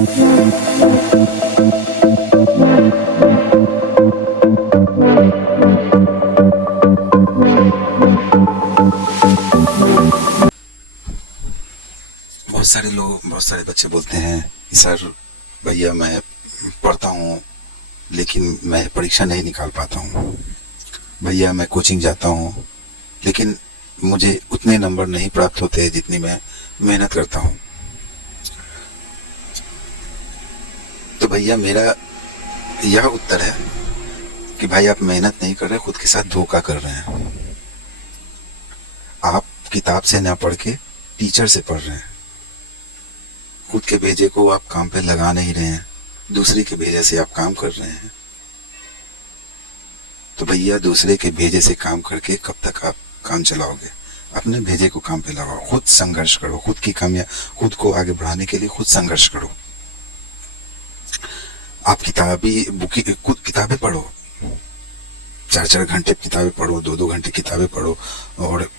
बहुत सारे बच्चे बोलते हैं कि सर भैया मैं पढ़ता हूँ लेकिन मैं परीक्षा नहीं निकाल पाता हूँ, भैया मैं कोचिंग जाता हूँ लेकिन मुझे उतने नंबर नहीं प्राप्त होते जितनी मैं मेहनत करता हूँ। तो भैया मेरा यह उत्तर है कि भाई आप मेहनत नहीं कर रहे, खुद के साथ धोखा कर रहे हैं। आप किताब से ना पढ़ के टीचर से पढ़ रहे हैं। खुद के भेजे को आप काम पे लगा नहीं रहे हैं, दूसरे के भेजे से आप काम कर रहे हैं। तो भैया दूसरे के भेजे से काम करके कब तक आप काम चलाओगे? अपने भेजे को काम पे लगाओ, खुद संघर्ष करो, खुद की कमियां, खुद को आगे बढ़ाने के लिए खुद संघर्ष करो। आप खुद किताबें पढ़ो, 4-4 घंटे किताबें पढ़ो, 2-2 घंटे किताबें पढ़ो और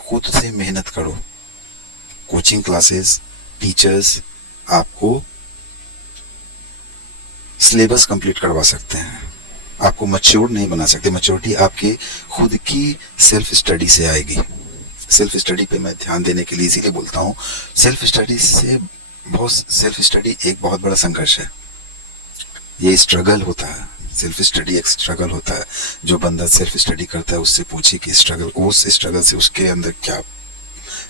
खुद से मेहनत करो। कोचिंग क्लासेस, टीचर्स आपको सिलेबस कंप्लीट करवा सकते हैं, आपको मैच्योर नहीं बना सकते। मैच्योरिटी आपकी खुद की सेल्फ स्टडी से आएगी। सेल्फ स्टडी पे मैं ध्यान देने के लिए इसीलिए बोलता हूँ। सेल्फ स्टडी एक बहुत बड़ा संघर्ष है। ये स्ट्रगल होता है, सेल्फ स्टडी एक स्ट्रगल होता है। जो बंदा सेल्फ स्टडी करता है उससे पूछिए कि उस स्ट्रगल से उसके अंदर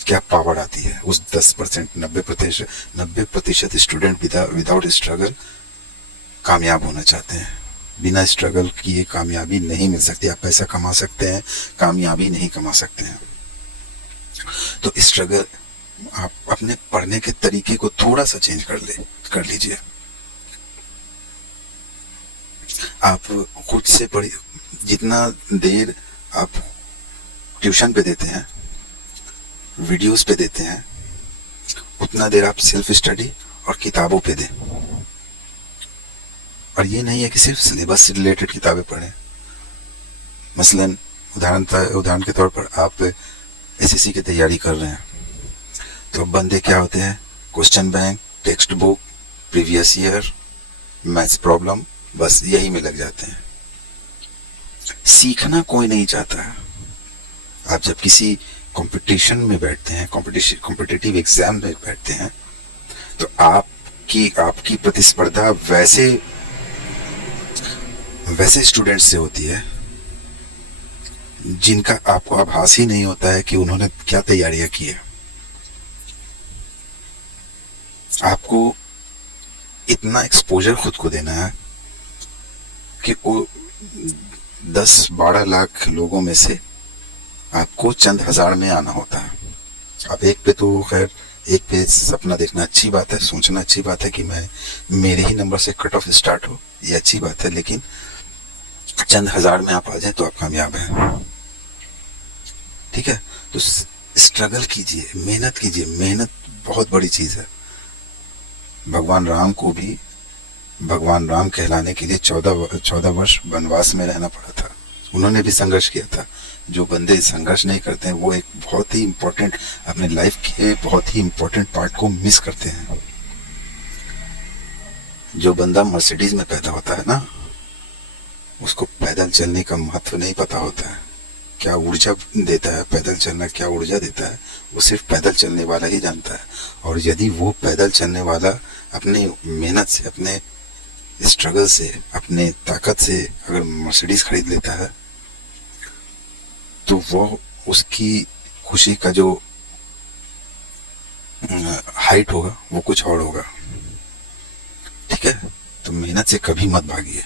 क्या पावर आती है। उस 10%, 90% स्टूडेंट विदाउट स्ट्रगल कामयाब होना चाहते हैं। बिना स्ट्रगल किए कामयाबी नहीं मिल सकती। आप पैसा कमा सकते हैं, कामयाबी नहीं कमा सकते हैं। तो स्ट्रगल, आप अपने पढ़ने के तरीके को थोड़ा सा चेंज कर लीजिए। आप खुद से पढ़िए। जितना देर आप ट्यूशन पे देते हैं, वीडियोस पे देते हैं, उतना देर आप सेल्फ स्टडी और किताबों पे दें। और ये नहीं है कि सिर्फ सिलेबस से रिलेटेड किताबें पढ़ें। मसलन उदाहरण के तौर पर आप एसएससी की तैयारी कर रहे हैं, तो बंदे क्या होते हैं, question bank, text book, previous year, maths problem, बस यही में लग जाते हैं। सीखना कोई नहीं चाहता है। आप जब किसी कंपटीशन में बैठते हैं, कॉम्पिटिटिव एग्जाम में बैठते हैं, तो आपकी प्रतिस्पर्धा वैसे स्टूडेंट से होती है जिनका आपको आभास ही नहीं होता है कि उन्होंने क्या तैयारियां की है। आपको इतना एक्सपोजर खुद को देना है कि वो 10-12 लाख लोगों में से आपको चंद हजार में आना होता है। अब एक पे सपना देखना अच्छी बात है, सोचना अच्छी बात है कि मेरे ही नंबर से कट ऑफ स्टार्ट हो, ये अच्छी बात है। लेकिन चंद हजार में आप आ जाए तो आप कामयाब हैं। ठीक है, तो स्ट्रगल कीजिए, मेहनत कीजिए। मेहनत बहुत बड़ी चीज है। भगवान राम कहलाने के लिए 14 वर्ष वनवास में रहना पड़ा था। उन्होंने भी संघर्ष किया था। जो बंदे संघर्ष नहीं करते हैं वो एक बहुत ही इम्पोर्टेंट, अपने लाइफ के बहुत ही इम्पोर्टेंट पार्ट को मिस करते हैं। जो बंदा मर्सिडीज में पैदा होता है ना, उसको पैदल चलने का महत्व नहीं पता होता है। क्या ऊर्जा देता है पैदल चलना, क्या ऊर्जा देता है, वो सिर्फ पैदल चलने वाला ही जानता है। और यदि वो पैदल चलने वाला अपनी मेहनत से, अपने स्ट्रगल से, अपने ताकत से अगर मर्सिडीज खरीद लेता है, तो वो उसकी खुशी का जो हाइट होगा वो कुछ और होगा। ठीक है, तो मेहनत से कभी मत भागिए।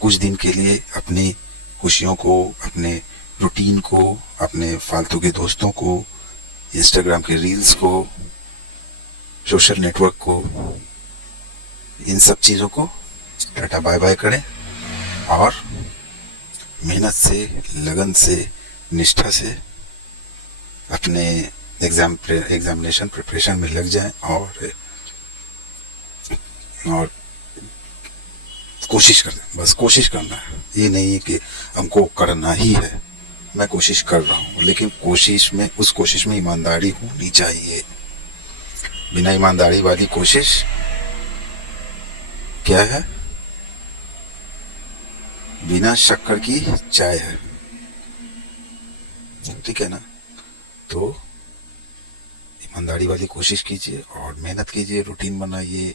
कुछ दिन के लिए अपनी खुशियों को, अपने रूटीन को, अपने फालतू के दोस्तों को, इंस्टाग्राम के रील्स को, सोशल नेटवर्क को, इन सब चीजों को टाटा बाय बाय करें और मेहनत से, लगन से, निष्ठा से अपने एग्जामिनेशन प्रिपरेशन में लग जाएं और कोशिश करें। बस कोशिश करना है। ये नहीं है कि हमको करना ही है। मैं कोशिश कर रहा हूँ, लेकिन उस कोशिश में ईमानदारी होनी चाहिए। बिना ईमानदारी वाली कोशिश क्या है? बिना शक्कर की चाय है। ठीक है ना? तो ईमानदारी वाली कोशिश कीजिए और मेहनत कीजिए, रूटीन बनाइए,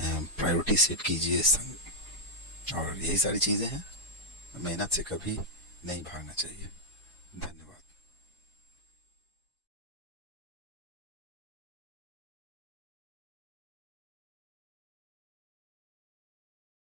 प्रायोरिटी सेट कीजिए, और यही सारी चीज़ें हैं। मेहनत से कभी नहीं भागना चाहिए। धन्यवाद।